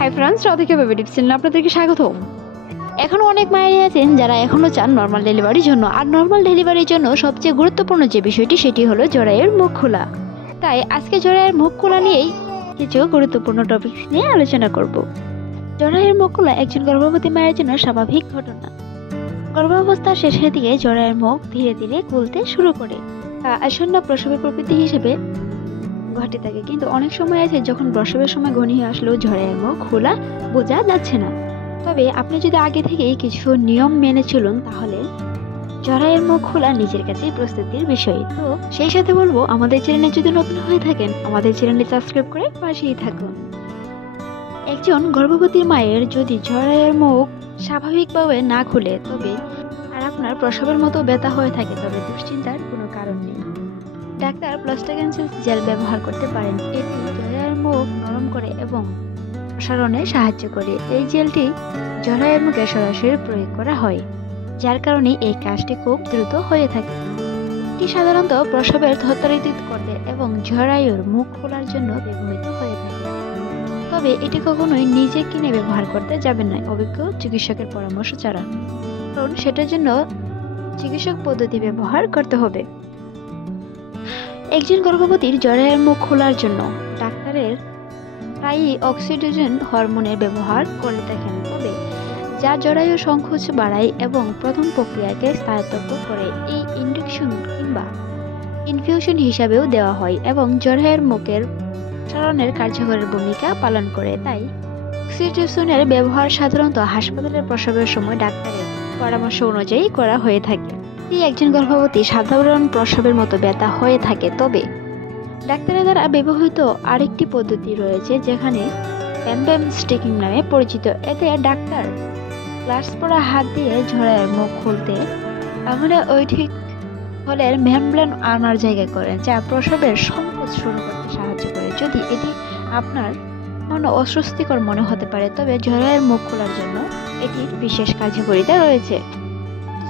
Hi friends, Radhika baby tips চ্যানেলে আপনাদেরকে স্বাগত। এখনো অনেক মায়েরাই আছেন যারা এখনো চান নর্মাল ডেলিভারির জন্য। আর নর্মাল ডেলিভারির জন্য সবচেয়ে গুরুত্বপূর্ণ যে বিষয়টি সেটি হলো জরায়ুর মুখ খোলা। তাই আজকে জরায়ুর মুখ খোলা নিয়েই কিছু গুরুত্বপূর্ণ টপিক নিয়ে আলোচনা করব। জরায়ুর মুখ খোলা একজন গর্ভবতী মায়ের জন্য স্বাভাবিক ঘটনা। গর্ভাবস্থার শেষের দিকে জরায়ুর মুখ ধীরে ধীরে খুলতে শুরু করে, আসন্ন প্রসবের প্রকৃতি হিসেবে ঘটে থাকে। কিন্তু অনেক সময় আছে যখন প্রসবের সময় ঘনিয়ে আসলেও জরায়ুর মুখ খোলা বোঝা যাচ্ছে না। তবে আপনি যদি আগে থেকেই কিছু নিয়ম মেনে চলুন তাহলে জরায়ুর মুখ খোলা নিজের কাছেই প্রস্তুতির বিষয়। তো সেই সাথে বলবো, আমাদের চ্যানেলে যদি নতুন হয়ে থাকেন আমাদের চ্যানেলটি সাবস্ক্রাইব করে পাশেই থাকুন। একজন গর্ভবতী মায়ের যদি জরায়ুর মুখ স্বাভাবিকভাবে না খুলে তবে আর আপনার প্রসবের মতো ব্যথা হয়ে থাকে, তবে দুশ্চিন্তার কোনো কারণ নেই। ডাক্তার প্রস্টাগ্ল্যান্ডিন জেল ব্যবহার করতে পারেন। এটি জরায়ুর মুখ নরম করে এবং প্রসারণে সাহায্য করে। এই জেলটি জরায়ুর মুখে সরাসরি প্রয়োগ করা হয়, যার কারণে এই কাজটি খুব দ্রুত হয়ে থাকে। এটি সাধারণত প্রসবের ত্বরান্বিত করতে এবং জরায়ুর মুখ খোলার জন্য ব্যবহৃত হয়ে থাকে। তবে এটি কখনোই নিজে কিনে ব্যবহার করতে যাবেন না অভিজ্ঞ চিকিৎসকের পরামর্শ ছাড়া, কারণ সেটার জন্য চিকিৎসক পদ্ধতি ব্যবহার করতে হবে। একজন গর্ভবতীর জরায়ুর মুখ খোলার জন্য ডাক্তারের প্রায়ই অক্সিটোসিন হরমোনের ব্যবহার করে থাকেন, তবে যা জরায়ু সংকোচ বাড়ায় এবং প্রথম প্রক্রিয়াকে স্থায়িত্ব করে। এই ইনজেকশন কিংবা ইনফিউশন হিসাবেও দেওয়া হয় এবং জরায়ুর মুখের প্রসারণের কার্যকরী ভূমিকা পালন করে। তাই অক্সিটোসিনের ব্যবহার সাধারণত হাসপাতালের প্রসবের সময় ডাক্তারের পরামর্শ অনুযায়ী করা হয়ে থাকে। একজন গর্ভবতী সাধারণ প্রসবের মতো ব্যথা হয়ে থাকে, তবে ডাক্তারের দ্বারা ব্যবহৃত আরেকটি পদ্ধতি রয়েছে যেখানে প্যাম্পেম স্টিকিং নামে পরিচিত। এতে ডাক্তার গ্লাভস পরা হাত দিয়ে জরায়ুর মুখ খুলতে আঙুলে ঐঠিক হলের মেমব্রেন আনার জায়গা করেন, যা প্রসবের সংকোচ শুরু করতে সাহায্য করে। যদি এটি আপনার কোনো অস্বস্তিকর মনে হতে পারে, তবে জরায়ুর মুখ খোলার জন্য এটির বিশেষ কার্যকারিতা রয়েছে।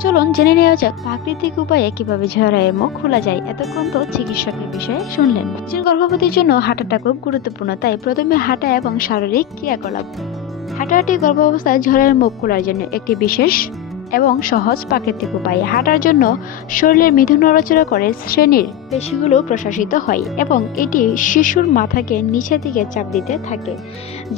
চলুন জেনে নেওয়া যাক প্রাকৃতিক উপায়ে কিভাবে জরায়ুর মুখ খোলা যায়। এতক্ষণ তো চিকিৎসকের বিষয়ে শুনলেন। একজন গর্ভবতীর জন্য হাঁটাটা খুব গুরুত্বপূর্ণ, তাই প্রথমে হাঁটা এবং শারীরিক ক্রিয়াকলাপ। হাঁটাহাঁটি গর্ভাবস্থায় জরায়ুর মুখ খোলার জন্য একটি বিশেষ এবং সহজ প্রাকৃতিক উপায়। হাঁটার জন্য শরীরের মৃদু নড়াচড়া করে শ্রেণীর পেশিগুলো প্রশাসিত হয় এবং এটি শিশুর মাথাকে নিচের দিকে চাপ দিতে থাকে,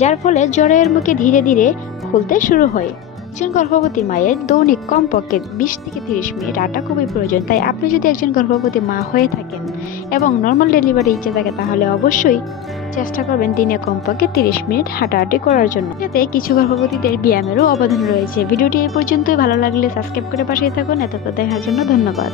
যার ফলে জরায়ুর মুখে ধীরে ধীরে খুলতে শুরু হয়। একজন গর্ভবতী মায়ের দৈনিক কমপক্ষে 20 থেকে 30 মিনিট হাঁটা খুবই প্রয়োজন। তাই আপনি যদি একজন গর্ভবতী মা হয়ে থাকেন এবং নর্মাল ডেলিভারি ইচ্ছে থাকে তাহলে অবশ্যই চেষ্টা করবেন দিনে কমপক্ষে 30 মিনিট হাঁটাহাঁটি করার জন্য। যাতে কিছু গর্ভবতীদের ব্যায়ামেরও অবদান রয়েছে। ভিডিওটি এই পর্যন্তই। ভালো লাগলে সাবস্ক্রাইব করে পাশেই থাকুন। এতক্ষণ দেখার জন্য ধন্যবাদ।